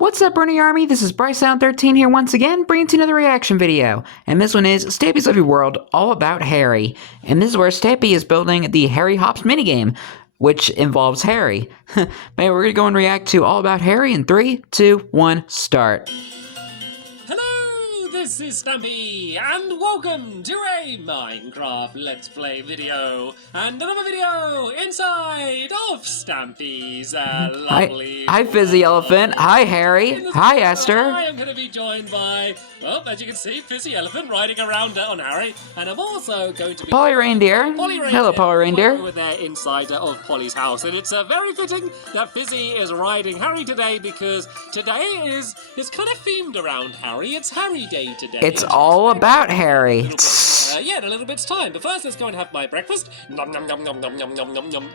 What's up, Bernie Army? This is BryceAllan13 here once again, bringing to another reaction video. And this one is Stampy's Lovely World, all about Harry. And this is where Stampy is building the Harry Hops minigame, which involves Harry. Man, we're gonna go and react to All About Harry in 3, 2, 1, start. Hello, this is Stampy, and welcome to a Minecraft Let's Play video, and another video inside of Stampy's lovely... Hi, Fizzy Elephant. Hi, Harry. Hi, Esther. I am going to be joined by, well, as you can see, Fizzy Elephant riding around on Harry, and I'm also going to be... Polly Reindeer. Hello, Polly Reindeer. Over there inside of Polly's house, and it's very fitting that Fizzy is riding Harry today, because today is kind of themed around Harry. It's Harry Day today. It's all about Harry. Yeah, in a little bit's time. But first, let's go and have my breakfast. Nom nom nom nom nom nom nom nom nom.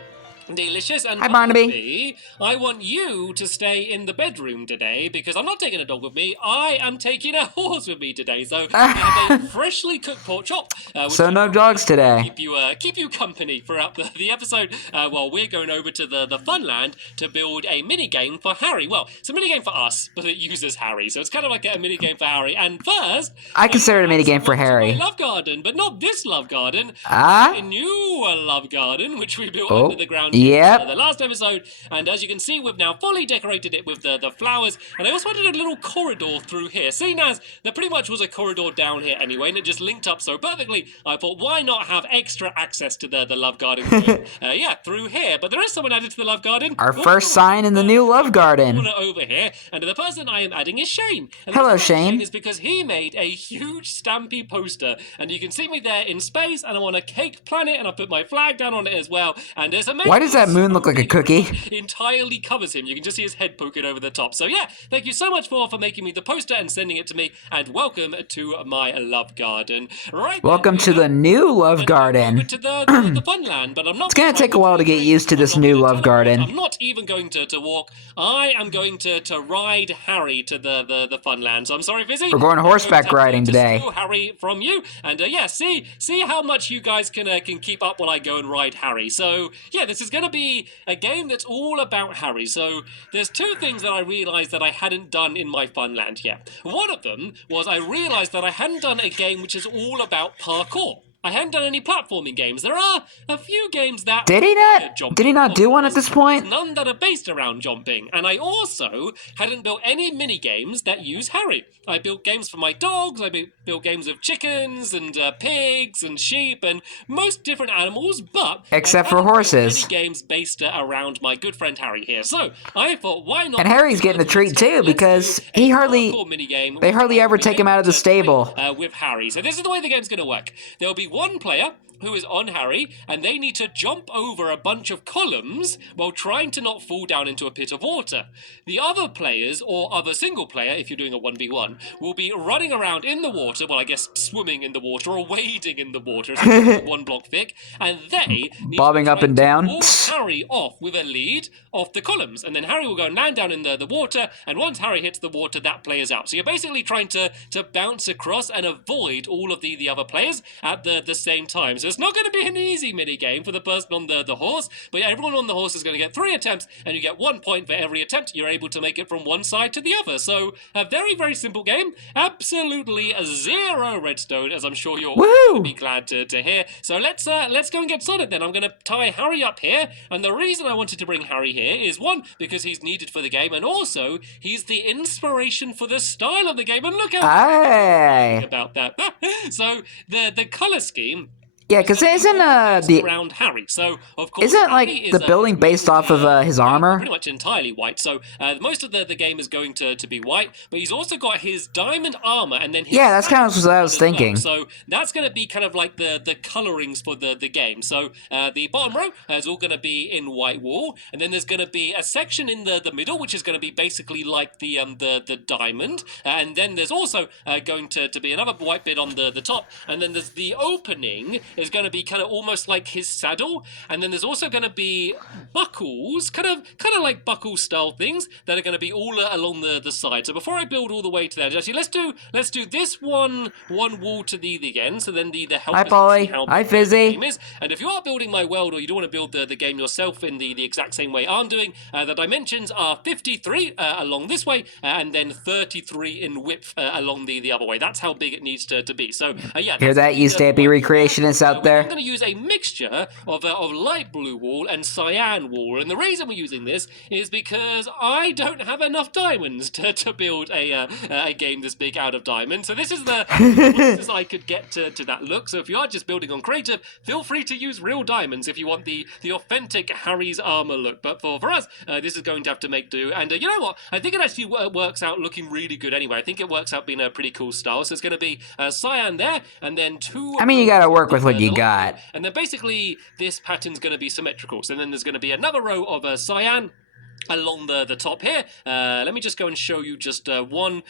Delicious. And hi, Barnaby. I want you to stay in the bedroom today because I'm not taking a dog with me. I am taking a horse with me today. So I have a freshly cooked pork chop. So no dogs today. Keep you company throughout the episode while we're going over to the Funland to build a mini game for Harry. Well, it's a mini game for us, but it uses Harry, so it's kind of like a mini game for Harry. And first, I consider it a mini game for Harry. Love garden, but not this love garden. A new love garden, which we built under the ground. Yep. The last episode, and as you can see, we've now fully decorated it with the flowers, and I also added a little corridor through here. Seeing as there pretty much was a corridor down here anyway, and it just linked up so perfectly, I thought, why not have extra access to the love garden through here? But there is someone added to the love garden. Our first sign in the new love garden. Over here, and the person I am adding is Shane. And hello, Shane. Is because he made a huge Stampy poster, and you can see me there in space, and I'm on a cake planet, and I put my flag down on it as well, and there's a... Why does that moon look like a cookie? Entirely covers him. You can just see his head poking over the top. So yeah, thank you so much for making me the poster and sending it to me, and welcome to my love garden. Right. Welcome to the new love garden. Over to the Funland, but I'm not... It's gonna take a while to get used to this new love garden. I'm not even going to walk. I am going to ride Harry to the Funland. So I'm sorry, Fizzy. We're going horseback riding today. Harry from you, and yeah, see how much you guys can keep up while I go and ride Harry. So yeah, this is going to be a game that's all about Harry. So there's two things that I realized that I hadn't done in my Funland yet. One of them was I realized that I hadn't done a game which is all about parkour. I hadn't done any platforming games. There are a few games that... Did he not do one at this point? None that are based around jumping. And I also hadn't built any mini games that use Harry. I built games for my dogs, I built games of chickens and pigs and sheep and most different animals, but... except for horses. Mini games based around my good friend Harry here. So I thought, why not... And Harry's getting a treat too, because they hardly ever take him out of the stable. With Harry. So this is the way the game's going to work. There'll be one player who is on Harry, and they need to jump over a bunch of columns while trying to not fall down into a pit of water. The other players, or other single player, if you're doing a 1v1, will be running around in the water, well, I guess swimming in the water, or wading in the water, one block thick, and they need bobbing up and down. Pull Harry off with a lead off the columns, and then Harry will go and land down in the water, and once Harry hits the water, that player's out. So you're basically trying to bounce across and avoid all of the other players at the same time. So it's not going to be an easy mini game for the person on the horse, but everyone on the horse is going to get 3 attempts, and you get 1 point for every attempt. You're able to make it from one side to the other. So a very, very simple game. Absolutely 0 redstone, as I'm sure you're going to be glad to hear. So let's go and get started then. I'm going to tie Harry up here, and the reason I wanted to bring Harry here is, one, because he's needed for the game, and also he's the inspiration for the style of the game. And look how about that. So the color scheme. Yeah, because isn't around Harry, so of course isn't like the building based off of his armor? Pretty much entirely white. So most of the game is going to be white, but he's also got his diamond armor, and then his that's kind of what I was thinking. So that's going to be kind of like the colorings for the game. So the bottom row is all going to be in white wool, and then there's going to be a section in the middle which is going to be basically like the diamond, and then there's also going to be another white bit on the top, and then there's the opening is going to be kind of almost like his saddle, and then there's also going to be buckles, kind of like buckle style things that are going to be all along the side. So before I build all the way to there, actually let's do this one wall to the end, so then the help Hi, Polly. Hi, Fizzy. game is. And if you are building my world, or you do want to build the game yourself in the exact same way I'm doing, the dimensions are 53 along this way, and then 33 in width along the other way. That's how big it needs to be. So yeah. Hear that, you Stampy recreationists out there? I'm going to use a mixture of light blue wool and cyan wool, and the reason we're using this is because I don't have enough diamonds to build a game this big out of diamonds. So this is the closest I could get to that look. So if you are just building on creative, feel free to use real diamonds if you want the authentic Harry's armor look. But for us, this is going to have to make do. And you know what? I think it actually works out looking really good anyway. I think it works out being a pretty cool style. So it's going to be cyan there, and then two. I mean, you gotta work with what you got. And then basically this pattern's going to be symmetrical. So then there's going to be another row of cyan along the top here. Let me just go and show you just one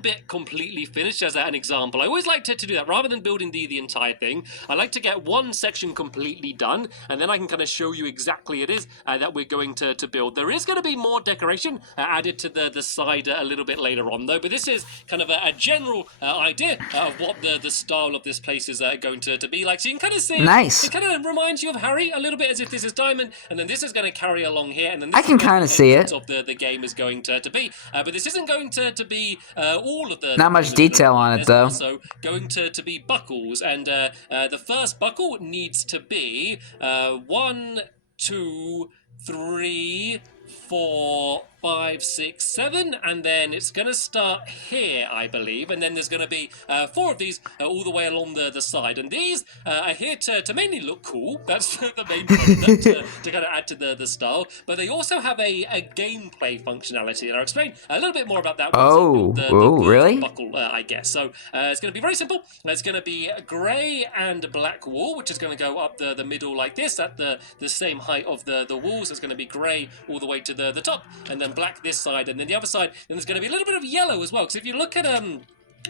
bit completely finished as an example. I always like to do that rather than building the entire thing. I like to get one section completely done, and then I can kind of show you exactly it is that we're going to build. There is going to be more decoration added to the side a little bit later on though, but this is kind of a general idea of what the style of this place is going to be like. So you can kind of see nice. It kind of reminds you of Harry a little bit, as if this is diamond, and then this is going to carry along here, and then this I can kind of see it. Of the game is going to be, but this isn't going to be all of the. Not much detail on it though. Also going to be buckles, and the first buckle needs to be 1, 2, 3, 4, 5, 6, 7, and then it's going to start here, I believe, and then there's going to be 4 of these all the way along the side, and these are here to mainly look cool. That's the main point, to kind of add to the style, but they also have a gameplay functionality, and I'll explain a little bit more about that. Really? Buckle, I guess. So it's going to be very simple. It's going to be grey and black wool, which is going to go up the middle like this, at the same height of the walls. It's going to be grey all the way to the top, and then black this side, and then the other side, then there's going to be a little bit of yellow as well, because if you look at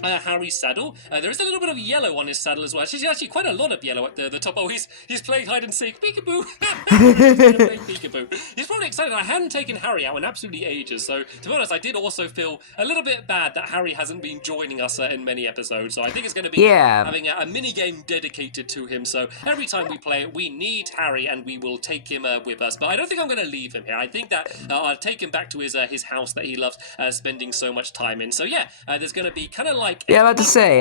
Harry's saddle, there is a little bit of yellow on his saddle as well. Actually quite a lot of yellow at the top. Oh, he's playing hide and seek. Peekaboo! Peekaboo. He's probably excited. I hadn't taken Harry out in absolutely ages, so to be honest, I did also feel a little bit bad that Harry hasn't been joining us in many episodes, so I think it's going to be having a mini-game dedicated to him, so every time we play it, we need Harry, and we will take him with us, but I don't think I'm going to leave him here. I think that I'll take him back to his house that he loves spending so much time in. So yeah, there's going to be kind of like... Yeah, about to say,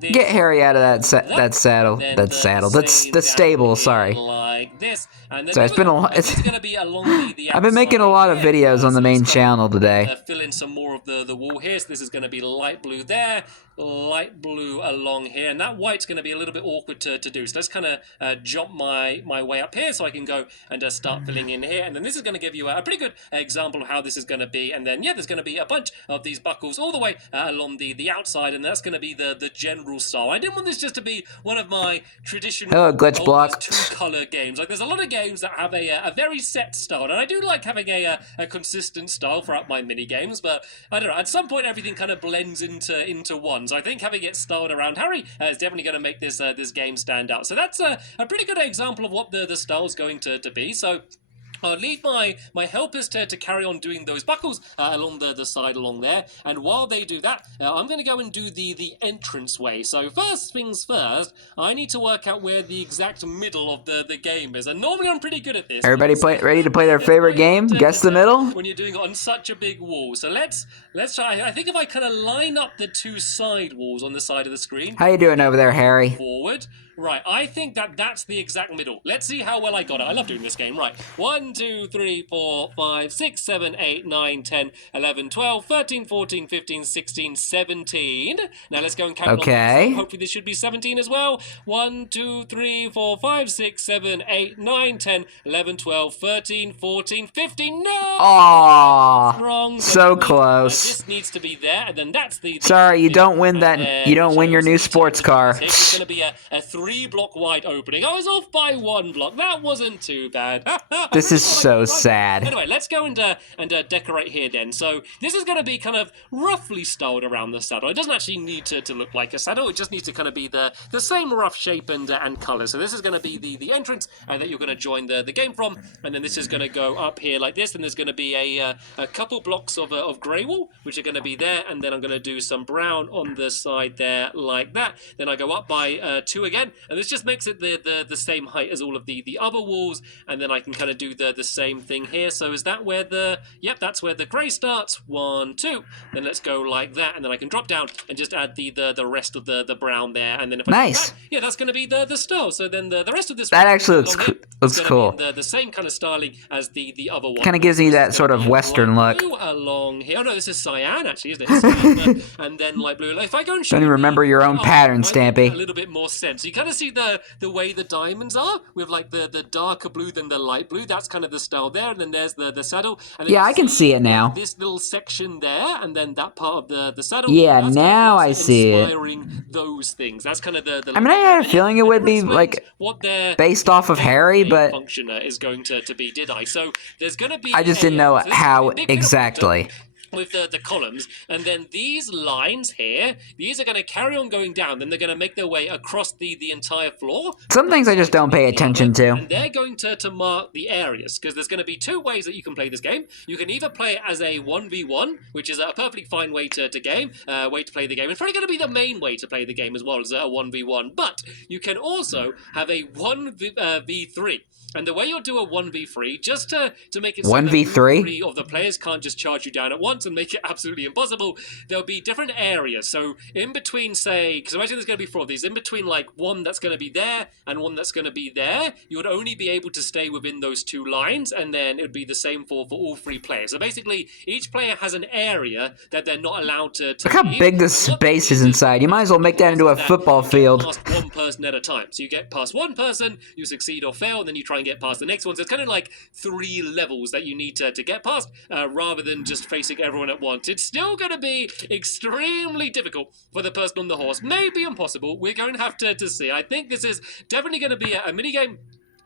get Harry out of that saddle. That's the stable, sorry. Like this. And then so it's been a lot. It's going to be along the I've been making a lot of videos on the main channel today. Fill in some more of the wall here. So this is going to be light blue there, light blue along here, and that white's going to be a little bit awkward to do. So let's kind of jump my way up here so I can go and start filling in here. And then this is going to give you a pretty good example of how this is going to be. And then yeah, there's going to be a bunch of these buckles all the way along the outside, and that's going to be the general style. I didn't want this just to be one of my traditional glitch block two-color games. Like there's a lot of games that have a very set style, and I do like having a consistent style throughout my mini games. But I don't know. At some point, everything kind of blends into one. So I think having it styled around Harry is definitely going to make this game stand out. So that's a pretty good example of what the style is going to be. So I'll leave my helpers to carry on doing those buckles along the side along there, and while they do that, I'm going to go and do the entrance way. So first things first, I need to work out where the exact middle of the game is, and normally I'm pretty good at this. Everybody ready to play their favorite game? Guess the middle? When you're doing it on such a big wall. So let's try. I think if I kind of line up the two side walls on the side of the screen. How you doing over there, Harry? Forward. Right, I think that's the exact middle. Let's see how well I got it. I love doing this game. Right, 1, 2, 3, 4, 5, 6, 7, 8, 9, 10, 11, 12, 13, 14, 15, 16, 17. Now let's go and count on. Hopefully this should be 17 as well. 1, 2, 3, 4, 5, 6, 7, 8, 9, 10, 11, 12, 13, 14, 15. No! Aww. Wrong. So close. This needs to be there, and then that's the... Sorry, you don't win that. You don't win your new sports car. It's going to be a 3-block wide opening. I was off by 1 block. That wasn't too bad. This is so sad. Anyway, let's go and decorate here then. So this is going to be kind of roughly styled around the saddle. It doesn't actually need to look like a saddle. It just needs to kind of be the same rough shape and colour. So this is going to be the entrance that you're going to join the game from, and then this is going to go up here like this, and there's going to be a couple blocks of grey wool, which are going to be there, and then I'm going to do some brown on the side there like that. Then I go up by 2 again, and this just makes it the same height as all of the other walls, and then I can kind of do the same thing here. So is that where yep, that's where the grey starts. 1, 2. Then let's go like that, and then I can drop down and just add the rest of the brown there, and then if I Nice. do that, yeah, that's going to be the style. So then the rest of this That actually looks cool. The same kind of styling as the other one. Kind of gives me that sort of Western look. Blue along here. Oh no, this is cyan actually, isn't it? Cyan, and then light blue. If I go and show Don't you remember your own pattern, Stampy? A little bit more sense. You kind of see the way the diamonds are with like the darker blue than the light blue. That's kind of the style there, and then there's the saddle. And Yeah, I can see it now. This little section there, and then that part of the saddle. Yeah, now I see it. Inspiring those things. That's kind of the I mean, I had a feeling it would be like based off of Harry, but function is going to be. Did I? So there's going to be. I just didn't know how exactly. With the columns, and then these lines here, these are going to carry on going down, then they're going to make their way across the entire floor. Some things I just don't pay attention to. And they're going to mark the areas, because there's going to be 2 ways that you can play this game. You can either play it as a 1v1, which is a perfectly fine way to play the game. It's probably going to be the main way to play the game as well as a 1v1, but you can also have a 1v3. And the way you'll do a 1v3, just to make it so 1v3? 3 of the players can't just charge you down at once and make it absolutely impossible, there'll be different areas. So in between, say, because imagine there's going to be 4 of these, in between like one that's going to be there and one that's going to be there, you would only be able to stay within those 2 lines, and then it would be the same for all 3 players. So basically, each player has an area that they're not allowed to Look how big the space is inside. You might as well make that into a football field. Past one person at a time. So you get past one person, you succeed or fail, and then you try and get past the next one. So it's kind of like 3 levels that you need to get past, rather than just facing everyone at once. It's still going to be extremely difficult for the person on the horse. Maybe impossible. We're going to have to see. I think this is definitely going to be a mini-game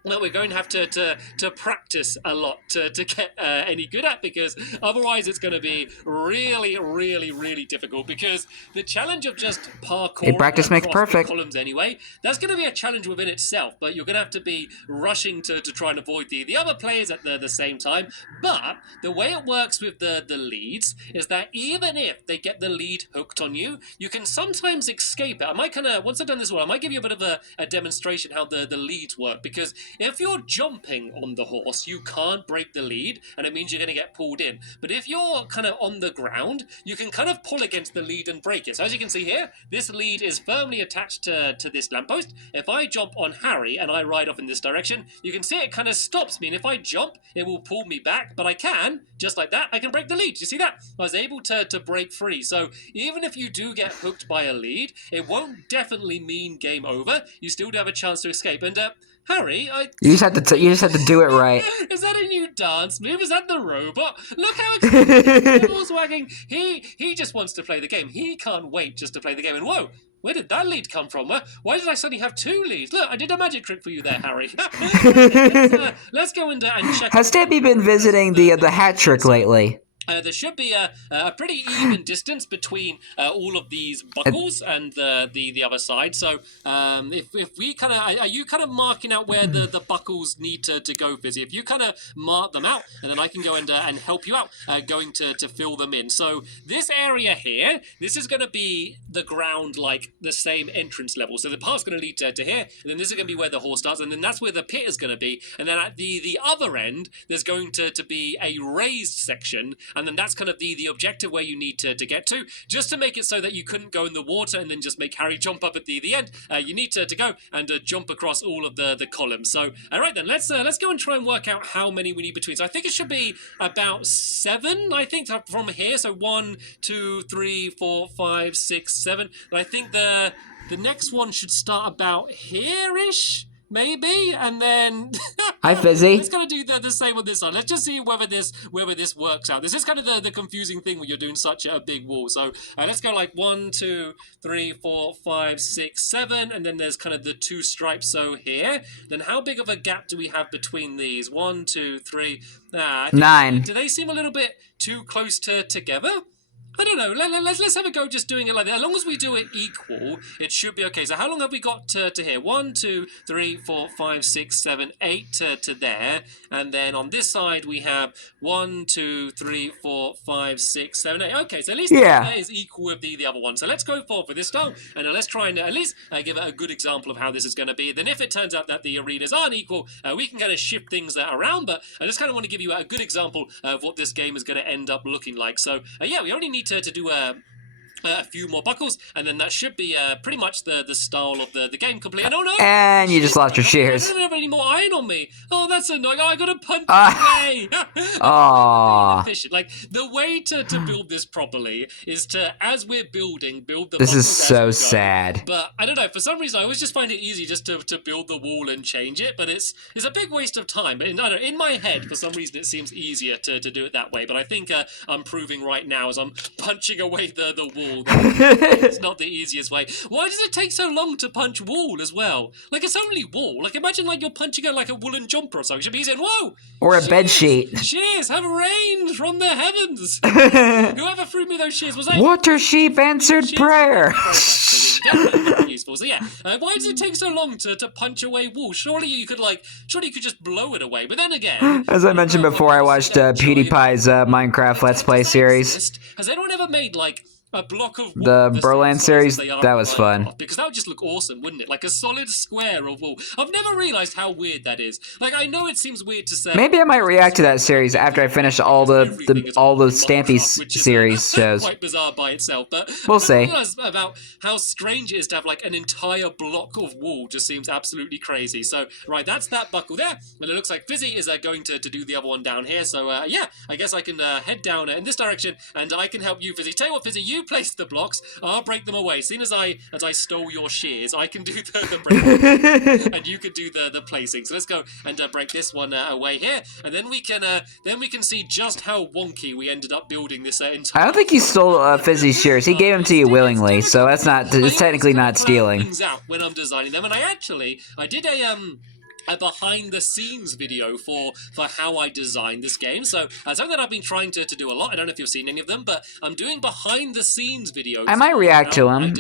that we're going to have to practice a lot to get any good at, because otherwise it's going to be really, really, really difficult, because the challenge of just parkour practice makes perfect. columns anyway, that's going to be a challenge within itself, but you're going to have to be rushing to try and avoid the other players at the same time. But the way it works with the leads is that even if they get the lead hooked on you, you can sometimes escape it. I might kind of, once I've done this one, I might give you a bit of a demonstration how the leads work, because if you're jumping on the horse, you can't break the lead, and it means you're going to get pulled in. But if you're kind of on the ground, you can kind of pull against the lead and break it. So as you can see here, this lead is firmly attached to this lamppost. If I jump on Harry and I ride off in this direction, you can see it kind of stops me. And if I jump, it will pull me back. But I can, just like that, I can break the lead. You see that? I was able to break free. So even if you do get hooked by a lead, it won't definitely mean game over. You still do have a chance to escape. And Harry, you just have to do it right. Is that a new dance move? Is that the robot? Look how excited he's wagging. He just wants to play the game. He can't wait just to play the game. And whoa, where did that lead come from? Why did I suddenly have 2 leads? Look, I did a magic trick for you there, Harry. Let's go and check. Has Stampy been visiting the hat trick lately? There should be a pretty even distance between all of these buckles and the other side. So if we kind of, are you kind of marking out where the buckles need to go, Fizzy? If you kind of mark them out, and then I can go and help you out going to fill them in. So this area here, this is going to be the ground, like the same entrance level. So the path's going to lead to here, and then this is going to be where the horse starts, and then that's where the pit is going to be. And then at the other end, there's going to be a raised section, and then that's kind of the objective where you need to get to, just to make it so that you couldn't go in the water and then just make Harry jump up at the end. You need to go and jump across all of the columns. So, all right then, let's go and try and work out how many we need between. So I think it should be about 7, I think, from here. So 1, 2, 3, 4, 5, 6, 7. And I think the next one should start about here-ish. maybe, and then Hi, Fizzy. let's kind of do the same on this side. Let's just see whether this works out. This is kind of the confusing thing when you're doing such a big wall. So let's go like 1, 2, 3, 4, 5, 6, 7, and then there's kind of the 2 stripes. So here, then how big of a gap do we have between these? 1, 2, 3. I think 9. do they seem a little bit too close together? I don't know. Let's have a go just doing it like that. As long as we do it equal, it should be okay. So how long have we got to here? 1, 2, 3, 4, 5, 6, 7, 8 to there. And then on this side, we have 1, 2, 3, 4, 5, 6, 7, 8. Okay, so at least that is equal with the other one. So let's go forward for this style. And let's try and at least give it a good example of how this is going to be. Then if it turns out that the arenas aren't equal, we can kind of shift things around. But I just kind of want to give you a good example of what this game is going to end up looking like. So yeah, we only need to do a few more buckles, and then that should be pretty much the style of the game complete. And oh no! And you just lost your shears. I don't have any more iron on me. Oh, that's annoying. Oh, I got to punch away. Aww. Like, the way to build this properly is to, as we're building, build the This is buckles so as we go. sad. But I don't know, for some reason I always just find it easy just to build the wall and change it, but it's a big waste of time. But I don't know, in my head, for some reason, it seems easier to do it that way. But I think I'm proving right now as I'm punching away the wall. It's not the easiest way. Why does it take so long to punch wall as well? Like, it's only wall. Like, imagine like you're punching it like a woolen jumper or something. It should be easy. Whoa! Or a bed sheet. Shears have rained from the heavens. Whoever threw me those shears was like, Water sheep answered prayer. Definitely useful. So yeah, why does it take so long to punch away wall? Surely you could just blow it away. But then again, as I mentioned before, I watched PewDiePie's Minecraft Let's Play series. Has anyone ever made like a block of wall, the Berlin series? That was fun. Because that would just look awesome, wouldn't it? Like a solid square of wall. I've never realized how weird that is. Like, I know it seems weird to say. Maybe I might react to that series after I finish all the Stampy series shows. Quite bizarre by itself, but we'll see. About how strange it is to have like an entire block of wall just seems absolutely crazy. So right, that's that buckle there, and it looks like Fizzy is going to do the other one down here. So yeah, I guess I can head down in this direction, and I can help you, Fizzy. Tell you what, Fizzy, you place the blocks, I'll break them away. Seeing as I stole your shears, I can do the breaking, and you can do the placing. So let's go and break this one away here, and then we can see just how wonky we ended up building this entire. I don't think he stole Fizzy's shears. He gave them to you willingly, so that's not. It's technically not stealing. Things out when I'm designing them, and I did a behind the scenes video for how I designed this game. So something that I've been trying to do a lot. I don't know if you've seen any of them, but I'm doing behind the scenes videos. I might react to them.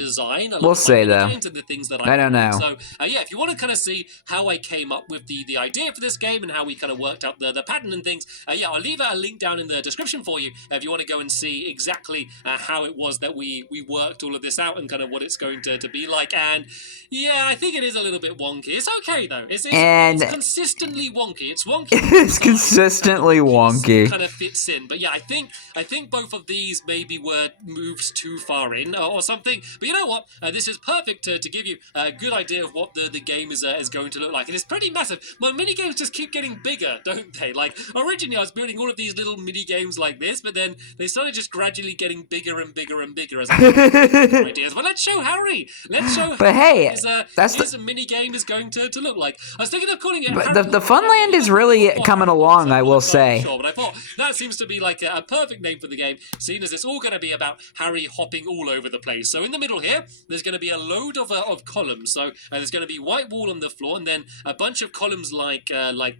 We'll see though. And the things that I don't know. So yeah, if you want to kind of see how I came up with the idea for this game and how we kind of worked out the pattern and things, yeah, I'll leave a link down in the description for you if you want to go and see exactly how it was that we worked all of this out and kind of what it's going to be like. And yeah, I think it is a little bit wonky. It's okay though. It's consistently wonky. It's wonky. It's consistently wonky. Kind of fits in, but yeah, I think both of these maybe were moves too far in or something. But you know what? This is perfect to give you a good idea of what the game is going to look like. And it's pretty massive. My mini games just keep getting bigger, don't they? Like originally, I was building all of these little mini games like this, but then they started just gradually getting bigger and bigger and bigger as I ideas. But let's show Harry. Let's show. But hey, that's his mini game is going to look like. I was thinking of calling it. But the Funland is really coming along, I will say. Sure, but I thought that seems to be like a perfect name for the game, seeing as it's all going to be about Harry hopping all over the place. So in the middle here, there's going to be a load of columns. So there's going to be white wall on the floor, and then a bunch of columns like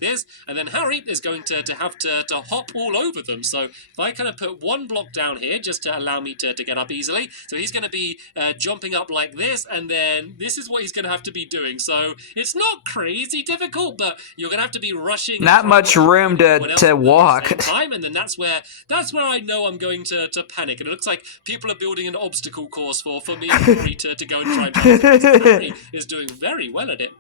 this, and then Harry is going to have to hop all over them. So if I kind of put one block down here, just to allow me to get up easily, so he's going to be jumping up like this, and then this is what he's going to have to be doing. So it's not crazy difficult, but you're going to have to be rushing. Not much room to walk. Time, and then that's where I know I'm going to panic. And it looks like people are building an obstacle course for me and Harry to go and try. Harry is doing very well at it.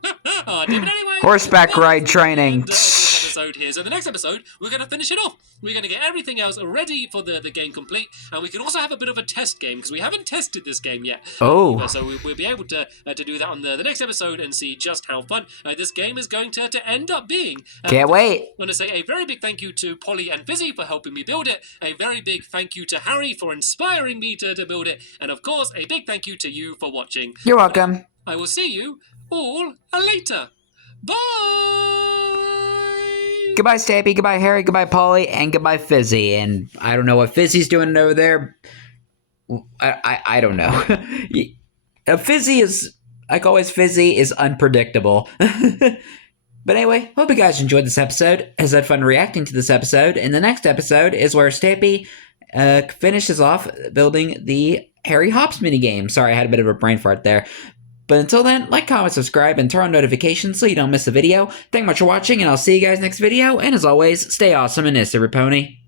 Anyway, horseback ride training. Episode here. So the next episode, we're going to finish it off. We're going to get everything else ready for the game complete, and we can also have a bit of a test game because we haven't tested this game yet. Oh. So we'll be able to do that on the next episode and see just how fun this game is going to end up being. Can't wait. I want to say a very big thank you to Polly and Fizzy for helping me build it. A very big thank you to Harry for inspiring me to build it. And of course, a big thank you to you for watching. You're welcome. I will see you all later. Bye! Goodbye, Stampy. Goodbye, Harry. Goodbye, Polly. And goodbye, Fizzy. And I don't know what Fizzy's doing over there. I don't know. Fizzy is, like always, Fizzy is unpredictable. But anyway, hope you guys enjoyed this episode. Has had fun reacting to this episode. And the next episode is where Stampy finishes off building the Harry Hops minigame. Sorry, I had a bit of a brain fart there. But until then, like, comment, subscribe, and turn on notifications so you don't miss a video. Thank you much for watching, and I'll see you guys next video. And as always, stay awesome and this every pony.